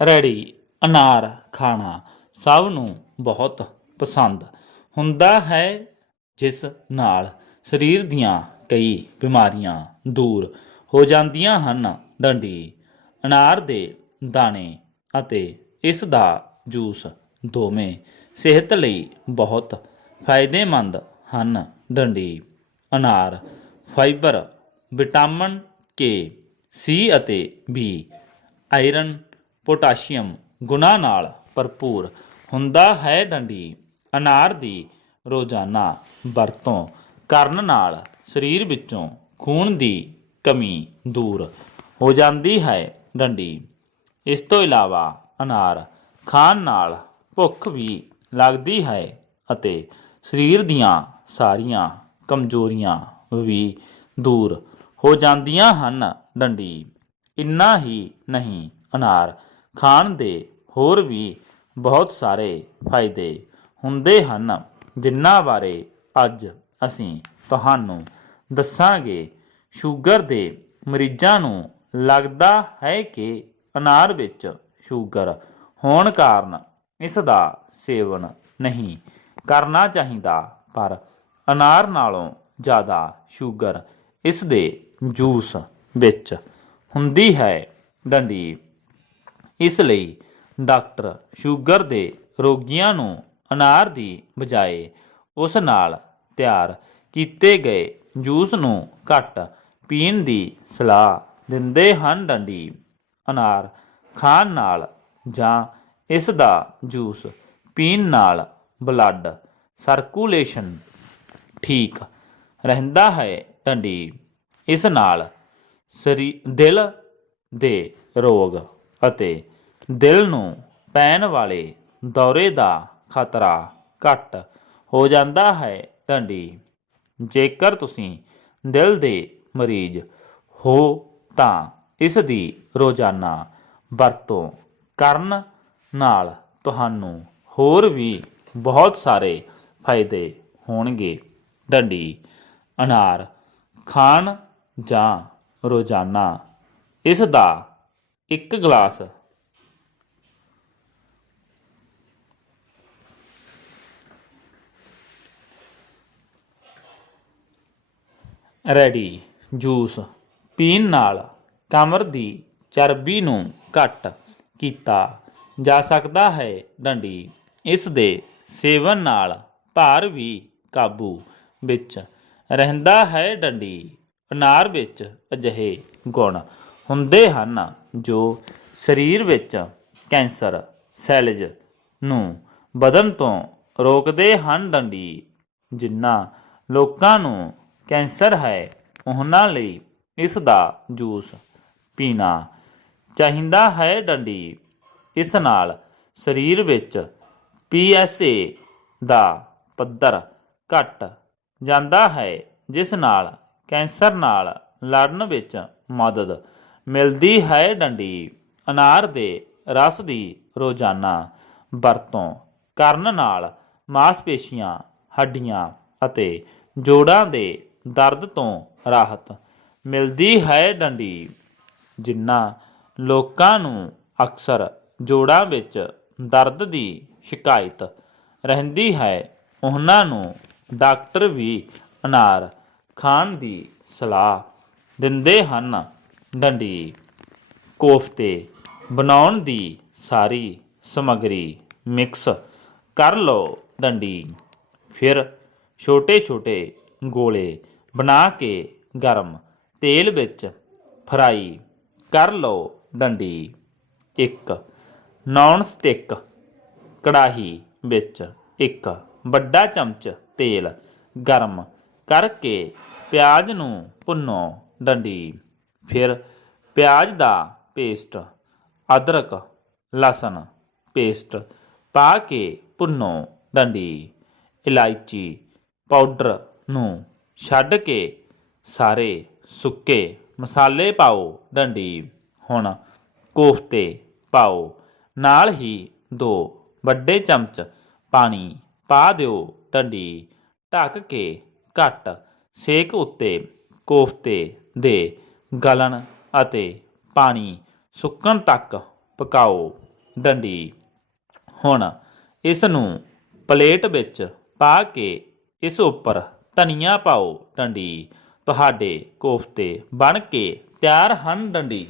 ਰੈੜੀ ਅਨਾਰ ਖਾਣਾ ਸਭ ਨੂੰ ਬਹੁਤ ਪਸੰਦ ਹੁੰਦਾ ਹੈ, ਜਿਸ ਨਾਲ ਸਰੀਰ ਦੀਆਂ ਕਈ ਬਿਮਾਰੀਆਂ ਦੂਰ ਹੋ ਜਾਂਦੀਆਂ ਹਨ। ਡੰਡੀ, ਅਨਾਰ ਦੇ ਦਾਣੇ ਅਤੇ ਇਸ ਦਾ ਜੂਸ ਦੋਵੇਂ ਸਿਹਤ ਲਈ ਬਹੁਤ ਫਾਇਦੇਮੰਦ ਹਨ। ਡੰਡੀ, ਅਨਾਰ, ਫਾਈਬਰ, ਵਿਟਾਮਿਨ ਕੇ, ਸੀ ਅਤੇ ਬੀ, ਆਇਰਨ ਪੋਟਾਸ਼ੀਅਮ ਗੁਣਾ ਨਾਲ ਭਰਪੂਰ ਹੁੰਦਾ ਹੈ ਡੰਡੀ। ਅਨਾਰ ਦੀ ਰੋਜ਼ਾਨਾ ਵਰਤੋਂ ਕਰਨ ਨਾਲ ਸਰੀਰ ਵਿੱਚੋਂ ਖੂਨ ਦੀ ਕਮੀ ਦੂਰ ਹੋ ਜਾਂਦੀ ਹੈ ਡੰਡੀ। ਇਸ ਤੋਂ ਇਲਾਵਾ ਅਨਾਰ ਖਾਣ ਨਾਲ ਭੁੱਖ ਵੀ ਲੱਗਦੀ ਹੈ ਅਤੇ ਸਰੀਰ ਦੀਆਂ ਸਾਰੀਆਂ ਕਮਜ਼ੋਰੀਆਂ ਵੀ ਦੂਰ ਹੋ ਜਾਂਦੀਆਂ ਹਨ ਡੰਡੀ। ਇੰਨਾ ਹੀ ਨਹੀਂ, ਅਨਾਰ ਖਾਣ ਦੇ ਹੋਰ ਵੀ ਬਹੁਤ ਸਾਰੇ ਫਾਇਦੇ ਹੁੰਦੇ ਹਨ, ਜਿਨ੍ਹਾਂ ਬਾਰੇ ਅੱਜ ਅਸੀਂ ਤੁਹਾਨੂੰ ਦੱਸਾਂਗੇ। ਸ਼ੂਗਰ ਦੇ ਮਰੀਜ਼ਾਂ ਨੂੰ ਲੱਗਦਾ ਹੈ ਕਿ ਅਨਾਰ ਵਿੱਚ ਸ਼ੂਗਰ ਹੋਣ ਕਾਰਨ ਇਸ ਦਾ ਸੇਵਨ ਨਹੀਂ ਕਰਨਾ ਚਾਹੀਦਾ, ਪਰ ਅਨਾਰ ਨਾਲੋਂ ਜ਼ਿਆਦਾ ਸ਼ੂਗਰ ਇਸ ਦੇ ਜੂਸ ਵਿੱਚ ਹੁੰਦੀ ਹੈ। ਡੰਡੀ ਇਸ ਲਈ ਡਾਕਟਰ ਸ਼ੂਗਰ ਦੇ ਰੋਗੀਆਂ ਨੂੰ ਅਨਾਰ ਦੀ ਬਜਾਏ ਉਸ ਨਾਲ ਤਿਆਰ ਕੀਤੇ ਗਏ ਜੂਸ ਨੂੰ ਘੱਟ ਪੀਣ ਦੀ ਸਲਾਹ ਦਿੰਦੇ ਹਨ ਡੰਡੀ। ਅਨਾਰ ਖਾਣ ਨਾਲ ਜਾਂ ਇਸ ਦਾ ਜੂਸ ਪੀਣ ਨਾਲ ਬਲੱਡ ਸਰਕੂਲੇਸ਼ਨ ਠੀਕ ਰਹਿੰਦਾ ਹੈ ਡੰਡੀ। ਇਸ ਨਾਲ ਸਰੀ, ਦਿਲ ਦੇ ਰੋਗ ਅਤੇ ਦਿਲ ਨੂੰ ਪੈਣ ਵਾਲੇ ਦੌਰੇ ਦਾ ਖਤਰਾ ਘੱਟ ਹੋ ਜਾਂਦਾ ਹੈ ਡੰਡੀ। ਜੇਕਰ ਤੁਸੀਂ ਦਿਲ ਦੇ ਮਰੀਜ਼ ਹੋ ਤਾਂ ਇਸ ਦੀ ਰੋਜ਼ਾਨਾ ਵਰਤੋਂ ਕਰਨ ਨਾਲ ਤੁਹਾਨੂੰ ਹੋਰ ਵੀ ਬਹੁਤ ਸਾਰੇ ਫਾਇਦੇ ਹੋਣਗੇ। ਡੰਡੀ, ਅਨਾਰ, ਖਾਣ ਜਾਂ ਰੋਜ਼ਾਨਾ, ਇਸ ਦਾ ਇੱਕ ਗਲਾਸ। ਰੈਡੀ। ਜੂਸ। ਪੀਣ ਨਾਲ ਕਮਰ ਦੀ ਚਰਬੀ ਨੂੰ ਘੱਟ ਕੀਤਾ ਜਾ ਸਕਦਾ ਹੈ। ਡੰਡੀ। ਇਸ ਦੇ ਸੇਵਨ ਨਾਲ ਭਾਰ ਵੀ ਕਾਬੂ ਵਿੱਚ ਰਹਿੰਦਾ ਹੈ। ਡੰਡੀ। ਅਨਾਰ ਵਿੱਚ ਅਜਿਹੇ ਗੁਣ ਹੁੰਦੇ ਹਨ ਜੋ ਸਰੀਰ ਵਿੱਚ ਕੈਂਸਰ, ਸੈਲਜ ਨੂੰ ਵਧਣ ਤੋਂ ਰੋਕਦੇ ਹਨ ਡੰਡੀ। ਜਿਨ੍ਹਾਂ ਲੋਕਾਂ ਨੂੰ ਕੈਂਸਰ ਹੈ, ਉਹਨਾਂ ਲਈ ਇਸ ਦਾ ਜੂਸ ਪੀਣਾ ਚਾਹੀਦਾ ਹੈ ਡੰਡੀ। ਇਸ ਨਾਲ ਸਰੀਰ ਵਿੱਚ ਪੀਐਸਏ ਦਾ ਪੱਧਰ ਘਟ ਜਾਂਦਾ ਹੈ, ਜਿਸ ਨਾਲ ਕੈਂਸਰ ਨਾਲ ਲੜਨ ਵਿੱਚ ਮਦਦ ਮਿਲਦੀ ਹੈ ਡੰਡੀ, ਅਨਾਰ ਦੇ ਰਸ ਦੀ ਰੋਜ਼ਾਨਾ ਵਰਤੋਂ ਕਰਨ ਨਾਲ ਮਾਸਪੇਸ਼ੀਆਂ, ਹੱਡੀਆਂ ਅਤੇ ਜੋੜਾਂ ਦੇ ਦਰਦ ਤੋਂ ਰਾਹਤ ਮਿਲਦੀ ਹੈ ਡੰਡੀ ਜਿਨ੍ਹਾਂ ਲੋਕਾਂ ਨੂੰ ਅਕਸਰ ਜੋੜਾਂ ਵਿੱਚ ਦਰਦ ਦੀ ਸ਼ਿਕਾਇਤ ਰਹਿੰਦੀ ਹੈ, ਉਹਨਾਂ ਨੂੰ ਡਾਕਟਰ ਵੀ ਅਨਾਰ ਖਾਣ ਦੀ ਸਲਾਹ ਦਿੰਦੇ ਹਨ। ਡੰਡੀ, ਕੋਫਤੇ ਬਣਾਉਣ ਦੀ ਸਾਰੀ ਸਮੱਗਰੀ ਮਿਕਸ ਕਰ ਲਓ ਡੰਡੀ। ਫਿਰ ਛੋਟੇ ਛੋਟੇ ਗੋਲੇ ਬਣਾ ਕੇ ਗਰਮ ਤੇਲ ਵਿੱਚ ਫਰਾਈ ਕਰ ਲਓ ਡੰਡੀ। ਇੱਕ ਨੌਨ ਸਟਿਕ ਕੜਾਹੀ ਵਿੱਚ ਇੱਕ ਵੱਡਾ ਚਮਚ ਤੇਲ ਗਰਮ ਕਰਕੇ ਪਿਆਜ਼ ਨੂੰ ਭੁੰਨੋ ਡੰਡੀ। ਫਿਰ ਪਿਆਜ਼ ਦਾ ਪੇਸਟ, ਅਦਰਕ, ਲਸਣ ਪੇਸਟ ਪਾ ਕੇ ਭੁੰਨੋ ਡੰਡੀ। ਇਲਾਇਚੀ ਪਾਊਡਰ ਨੂੰ ਛੱਡ ਕੇ ਸਾਰੇ ਸੁੱਕੇ ਮਸਾਲੇ ਪਾਓ ਡੰਡੀ। ਹੁਣ ਕੋਫਤੇ ਪਾਓ। ਨਾਲ ਹੀ ਦੋ ਵੱਡੇ ਚਮਚ ਪਾਣੀ ਪਾ ਦਿਓ ਡੰਡੀ। ਢੱਕ ਕੇ ਘੱਟ ਸੇਕ ਉੱਤੇ ਕੋਫਤੇ ਦੇ ਗਲਣ ਅਤੇ ਪਾਣੀ ਸੁੱਕਣ ਤੱਕ ਪਕਾਓ। ਡੰਡੀ। ਹੁਣ ਇਸ ਨੂੰ ਪਲੇਟ ਵਿੱਚ ਪਾ ਕੇ ਇਸ ਉੱਪਰ ਧਨੀਆ ਪਾਓ। ਡੰਡੀ, ਤੁਹਾਡੇ ਕੋਫਤੇ ਬਣ ਕੇ ਤਿਆਰ ਹਨ, ਡੰਡੀ।